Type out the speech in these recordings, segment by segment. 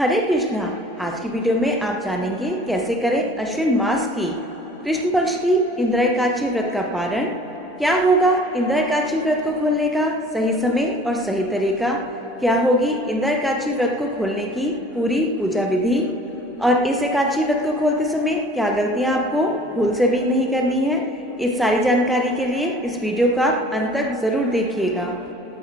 हरे कृष्णा। आज की वीडियो में आप जानेंगे कैसे करें अश्विन मास की कृष्ण पक्ष की इंदिरा एकादशी व्रत का पारण। क्या होगा इंदिरा एकादशी व्रत को खोलने का सही समय और सही तरीका, क्या होगी इंदिरा एकादशी व्रत को खोलने की पूरी पूजा विधि, और इस एकादशी व्रत को खोलते समय क्या गलतियां आपको भूल से भी नहीं करनी है। इस सारी जानकारी के लिए इस वीडियो को आप अंत तक जरूर देखिएगा।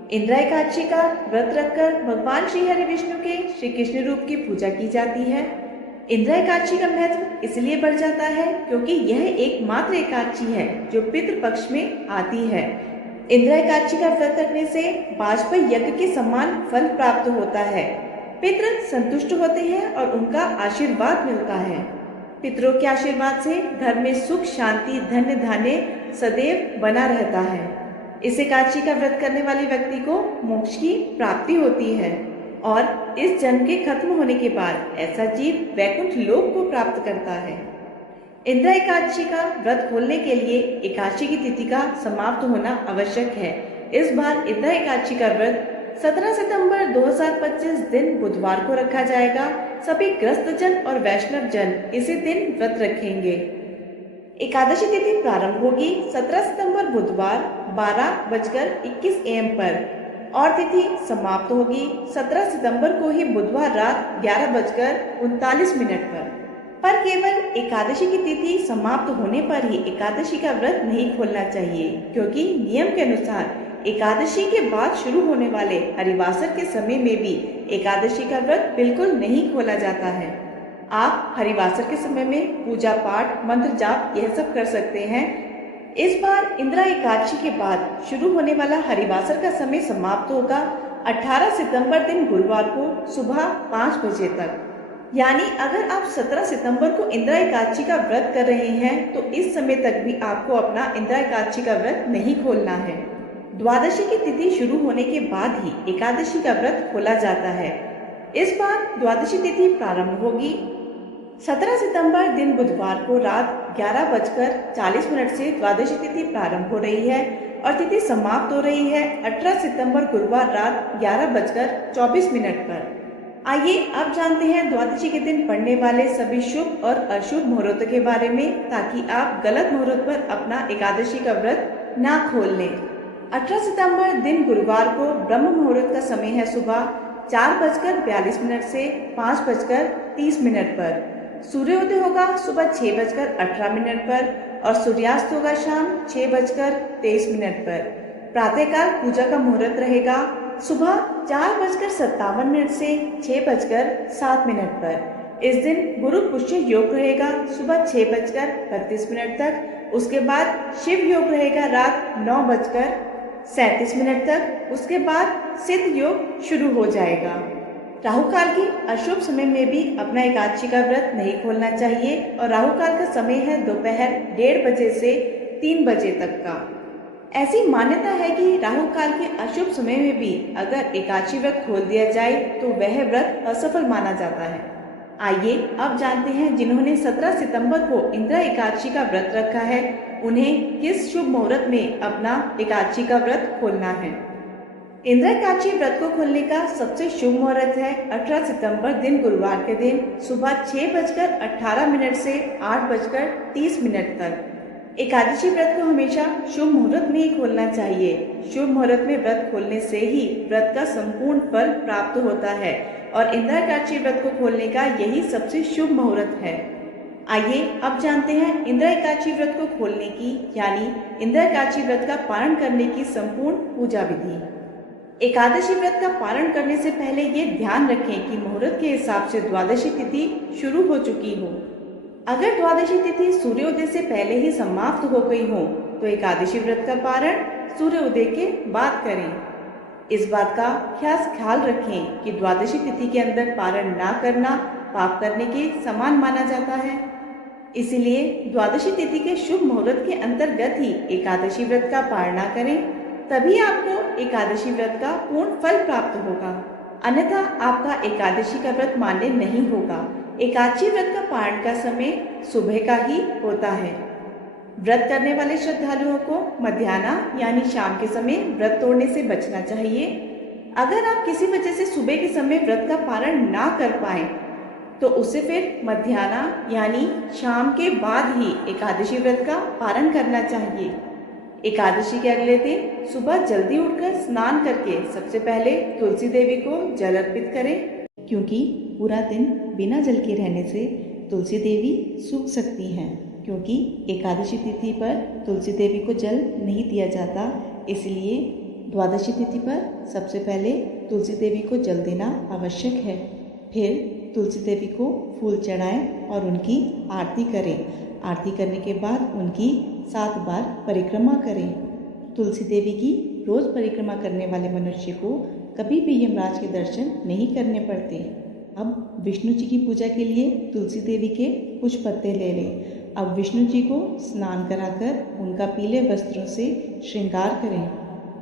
इंदिरा एकादशी का व्रत रखकर भगवान श्री हरि विष्णु के श्री कृष्ण रूप की पूजा की जाती है। इंदिरा एकादशी का महत्व इसलिए बढ़ जाता है क्योंकि यह एकमात्र एकादशी है जो पितृ पक्ष में आती है। इंदिरा एकादशी का व्रत रखने से वाजपेयी यज्ञ के समान फल प्राप्त होता है। पितृ संतुष्ट होते हैं और उनका आशीर्वाद मिलता है। पितरों के आशीर्वाद से घर में सुख शांति धन्य धान्य सदैव बना रहता है। इस एकादशी का व्रत करने वाले व्यक्ति को मोक्ष की प्राप्ति होती है और इस जन्म के खत्म होने के बाद ऐसा जीव वैकुंठ लोक को प्राप्त करता है। इंदिरा एकादशी का व्रत खोलने के लिए एकादशी की तिथि का समाप्त होना आवश्यक है। इस बार इंदिरा एकादशी का व्रत 17 सितंबर 2025 दिन बुधवार को रखा जाएगा। सभी ग्रस्त जन और वैष्णव जन इसी दिन व्रत रखेंगे। एकादशी तिथि प्रारंभ होगी 17 सितंबर बुधवार 12:21 AM पर और तिथि समाप्त होगी 17 सितंबर को ही बुधवार रात 11:39 पर केवल एकादशी की तिथि समाप्त होने पर ही एकादशी का व्रत नहीं खोलना चाहिए, क्योंकि नियम के अनुसार एकादशी के बाद शुरू होने वाले हरिवासर के समय में भी एकादशी का व्रत बिल्कुल नहीं खोला जाता है। आप हरिवासर के समय में पूजा पाठ मंत्र जाप यह सब कर सकते हैं। इस बार इंदिरा एकादशी के बाद शुरू होने वाला हरिवासर का समय समाप्त होगा 18 सितंबर दिन गुरुवार को सुबह 5 बजे तक। यानी अगर आप 17 सितंबर को इंदिरा एकादशी का व्रत कर रहे हैं तो इस समय तक भी आपको अपना इंदिरा एकादशी का व्रत नहीं खोलना है। द्वादशी की तिथि शुरू होने के बाद ही एकादशी का व्रत खोला जाता है। इस बार द्वादशी तिथि प्रारंभ होगी 17 सितंबर दिन बुधवार को रात 11:40 से द्वादशी तिथि प्रारंभ हो रही है और तिथि समाप्त हो रही है 18 सितंबर गुरुवार रात 11:24 पर। आइए अब जानते हैं द्वादशी के दिन पड़ने वाले सभी शुभ और अशुभ मुहूर्त के बारे में, ताकि आप गलत मुहूर्त पर अपना एकादशी का व्रत ना खोल लें। 18 सितंबर दिन गुरुवार को ब्रह्म मुहूर्त का समय है सुबह 4:42 से 5:30 पर। सूर्योदय होगा सुबह 6:18 पर और सूर्यास्त होगा शाम 6:23 पर। प्रातःकाल पूजा का मुहूर्त रहेगा सुबह 4:57 से 6:07 पर। इस दिन गुरु पुष्य योग रहेगा सुबह 6:32 तक। उसके बाद शिव योग रहेगा रात 9:37 तक। उसके बाद सिद्ध योग शुरू हो जाएगा। राहु काल की अशुभ समय में भी अपना एकादशी का व्रत नहीं खोलना चाहिए और राहु काल का समय है दोपहर 1:30 बजे से 3 बजे तक का। ऐसी मान्यता है कि राहु काल के अशुभ समय में भी अगर एकादशी व्रत खोल दिया जाए तो वह व्रत असफल माना जाता है। आइए अब जानते हैं जिन्होंने 17 सितंबर को इंदिरा एकादशी का व्रत रखा है उन्हें किस शुभ मुहूर्त में अपना एकादशी का व्रत खोलना है। इंदिरा एकादशी व्रत को खोलने का सबसे शुभ मुहूर्त है 18 सितंबर दिन गुरुवार के दिन सुबह 6:18 से 8:30 तक। एकादशी व्रत को हमेशा शुभ मुहूर्त में ही खोलना चाहिए। शुभ मुहूर्त में व्रत खोलने से ही व्रत का संपूर्ण फल प्राप्त होता है और इंदिरा एकादशी व्रत को खोलने का यही सबसे शुभ मुहूर्त है। आइए अब जानते हैं इंदिरा एकादशी व्रत को खोलने की यानी इंदिरा एकादशी व्रत का पारण करने की संपूर्ण पूजा विधि। एकादशी व्रत का पारण करने से पहले ये ध्यान रखें कि मुहूर्त के हिसाब से द्वादशी तिथि शुरू हो चुकी हो। अगर द्वादशी तिथि सूर्योदय से पहले ही समाप्त हो गई हो तो एकादशी व्रत का पारण सूर्योदय के बाद करें। इस बात का खास ख्याल रखें कि द्वादशी तिथि के अंदर पारण ना करना पाप करने के समान माना जाता है। इसलिए द्वादशी तिथि के शुभ मुहूर्त के अंतर्गत ही एकादशी व्रत का पारणा करें, तभी आपको एकादशी व्रत का पूर्ण फल प्राप्त होगा, अन्यथा आपका एकादशी का व्रत मान्य नहीं होगा। एकादशी व्रत का पारण का समय सुबह का ही होता है। व्रत करने वाले श्रद्धालुओं को मध्याह्न यानी शाम के समय व्रत तोड़ने से बचना चाहिए। अगर आप किसी वजह से सुबह के समय व्रत का पारण ना कर पाए तो उसे फिर मध्याह्न यानी शाम के बाद ही एकादशी व्रत का पारण करना चाहिए। एकादशी के अगले दिन सुबह जल्दी उठकर स्नान करके सबसे पहले तुलसी देवी को जल अर्पित करें, क्योंकि पूरा दिन बिना जल के रहने से तुलसी देवी सूख सकती हैं। क्योंकि एकादशी तिथि पर तुलसी देवी को जल नहीं दिया जाता, इसलिए द्वादशी तिथि पर सबसे पहले तुलसी देवी को जल देना आवश्यक है। फिर तुलसी देवी को फूल चढ़ाएं और उनकी आरती करें। आरती करने के बाद उनकी 7 बार परिक्रमा करें। तुलसी देवी की रोज परिक्रमा करने वाले मनुष्य को कभी भी यमराज के दर्शन नहीं करने पड़ते। अब विष्णु जी की पूजा के लिए तुलसी देवी के कुछ पत्ते ले लें। अब विष्णु जी को स्नान कराकर उनका पीले वस्त्रों से श्रृंगार करें।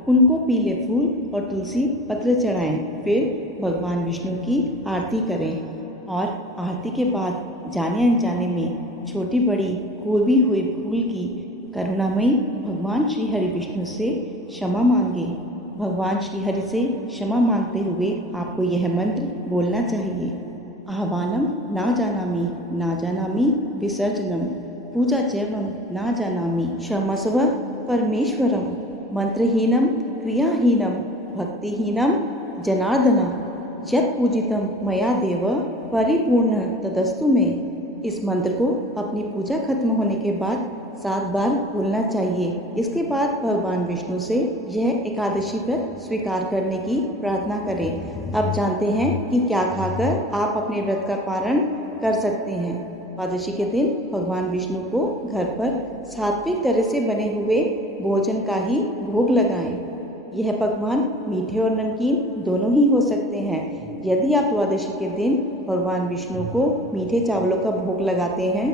उनको पीले फूल और तुलसी पत्र चढ़ाएं। फिर भगवान विष्णु की आरती करें और आरती के बाद जाने अनजाने में छोटी बड़ी कोई भी हुई भूल की करुणामयी भगवान श्री हरि विष्णु से क्षमा मांगे। भगवान श्री हरि से क्षमा मांगते हुए आपको यह मंत्र बोलना चाहिए। आह्वानम ना जानामि विसर्जनम पूजा चैवम ना जानामि क्षमस्व परमेश्वरम मंत्रहीनम क्रियाहीनम भक्तिहीनम जनार्दन यत् पूजितम मया देव परिपूर्ण तदस्तु में। इस मंत्र को अपनी पूजा खत्म होने के बाद 7 बार बोलना चाहिए। इसके बाद भगवान विष्णु से यह एकादशी व्रत स्वीकार करने की प्रार्थना करें। अब जानते हैं कि क्या खाकर आप अपने व्रत का पारण कर सकते हैं। एकादशी के दिन भगवान विष्णु को घर पर सात्विक तरह से बने हुए भोजन का ही भोग लगाएं। यह पकवान मीठे और नमकीन दोनों ही हो सकते हैं। यदि आप द्वादशी के दिन भगवान विष्णु को मीठे चावलों का भोग लगाते हैं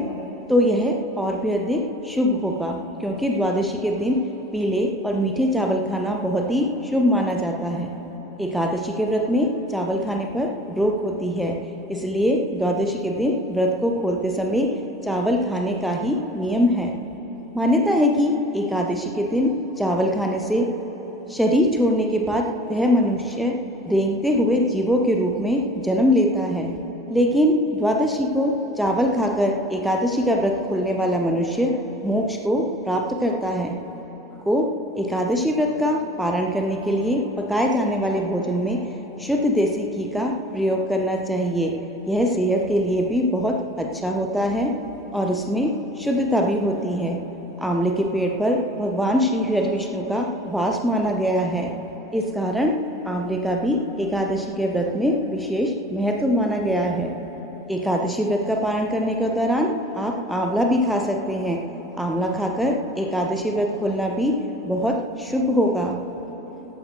तो यह और भी अधिक शुभ होगा, क्योंकि द्वादशी के दिन पीले और मीठे चावल खाना बहुत ही शुभ माना जाता है। एकादशी के व्रत में चावल खाने पर रोक होती है, इसलिए द्वादशी के दिन व्रत को खोलते समय चावल खाने का ही नियम है। मान्यता है कि एकादशी के दिन चावल खाने से शरीर छोड़ने के बाद वह मनुष्य रेंगते हुए जीवों के रूप में जन्म लेता है। लेकिन द्वादशी को चावल खाकर एकादशी का व्रत खोलने वाला मनुष्य मोक्ष को प्राप्त करता है। को एकादशी व्रत का पारण करने के लिए पकाए जाने वाले भोजन में शुद्ध देसी घी का प्रयोग करना चाहिए। यह सेहत के लिए भी बहुत अच्छा होता है और इसमें शुद्धता भी होती है। आंवले के पेड़ पर भगवान श्री हरि विष्णु का वास माना गया है। इस कारण आंवले का भी एकादशी के व्रत में विशेष महत्व माना गया है। एकादशी व्रत का पारण करने के दौरान आप आंवला भी खा सकते हैं। आंवला खाकर एकादशी व्रत खोलना भी बहुत शुभ होगा।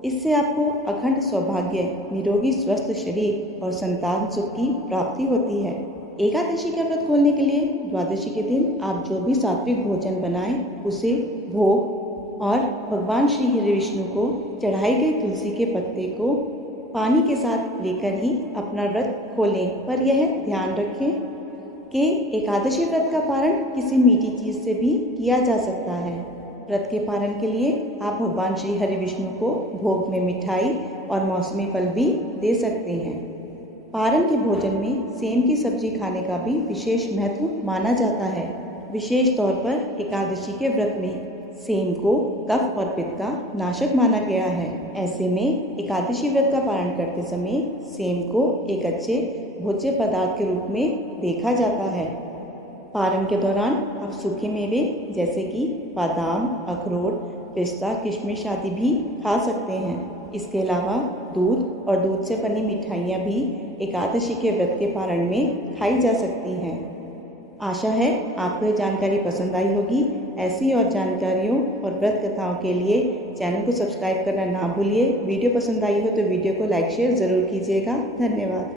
इससे आपको अखंड सौभाग्य, निरोगी स्वस्थ शरीर और संतान सुख की प्राप्ति होती है। एकादशी का व्रत खोलने के लिए द्वादशी के दिन आप जो भी सात्विक भोजन बनाएं उसे भोग और भगवान श्री हरि विष्णु को चढ़ाई गई तुलसी के पत्ते को पानी के साथ लेकर ही अपना व्रत खोलें। पर यह ध्यान रखें कि एकादशी व्रत का पारण किसी मीठी चीज़ से भी किया जा सकता है। व्रत के पारण के लिए आप भगवान श्री हरि विष्णु को भोग में मिठाई और मौसमी फल भी दे सकते हैं। पारण के भोजन में सेम की सब्जी खाने का भी विशेष महत्व माना जाता है। विशेष तौर पर एकादशी के व्रत में सेम को कफ और पित्त का नाशक माना गया है। ऐसे में एकादशी व्रत का पारण करते समय सेम को एक अच्छे भोज्य पदार्थ के रूप में देखा जाता है। पारण के दौरान आप सूखे मेवे जैसे कि बादाम, अखरोट, पिस्ता, किशमिश आदि भी खा सकते हैं। इसके अलावा दूध और दूध से बनी मिठाइयाँ भी एकादशी के व्रत के पारण में खाई जा सकती हैं। आशा है आपको ये जानकारी पसंद आई होगी। ऐसी और जानकारियों और व्रत कथाओं के लिए चैनल को सब्सक्राइब करना ना भूलिए। वीडियो पसंद आई हो तो वीडियो को लाइक शेयर ज़रूर कीजिएगा। धन्यवाद।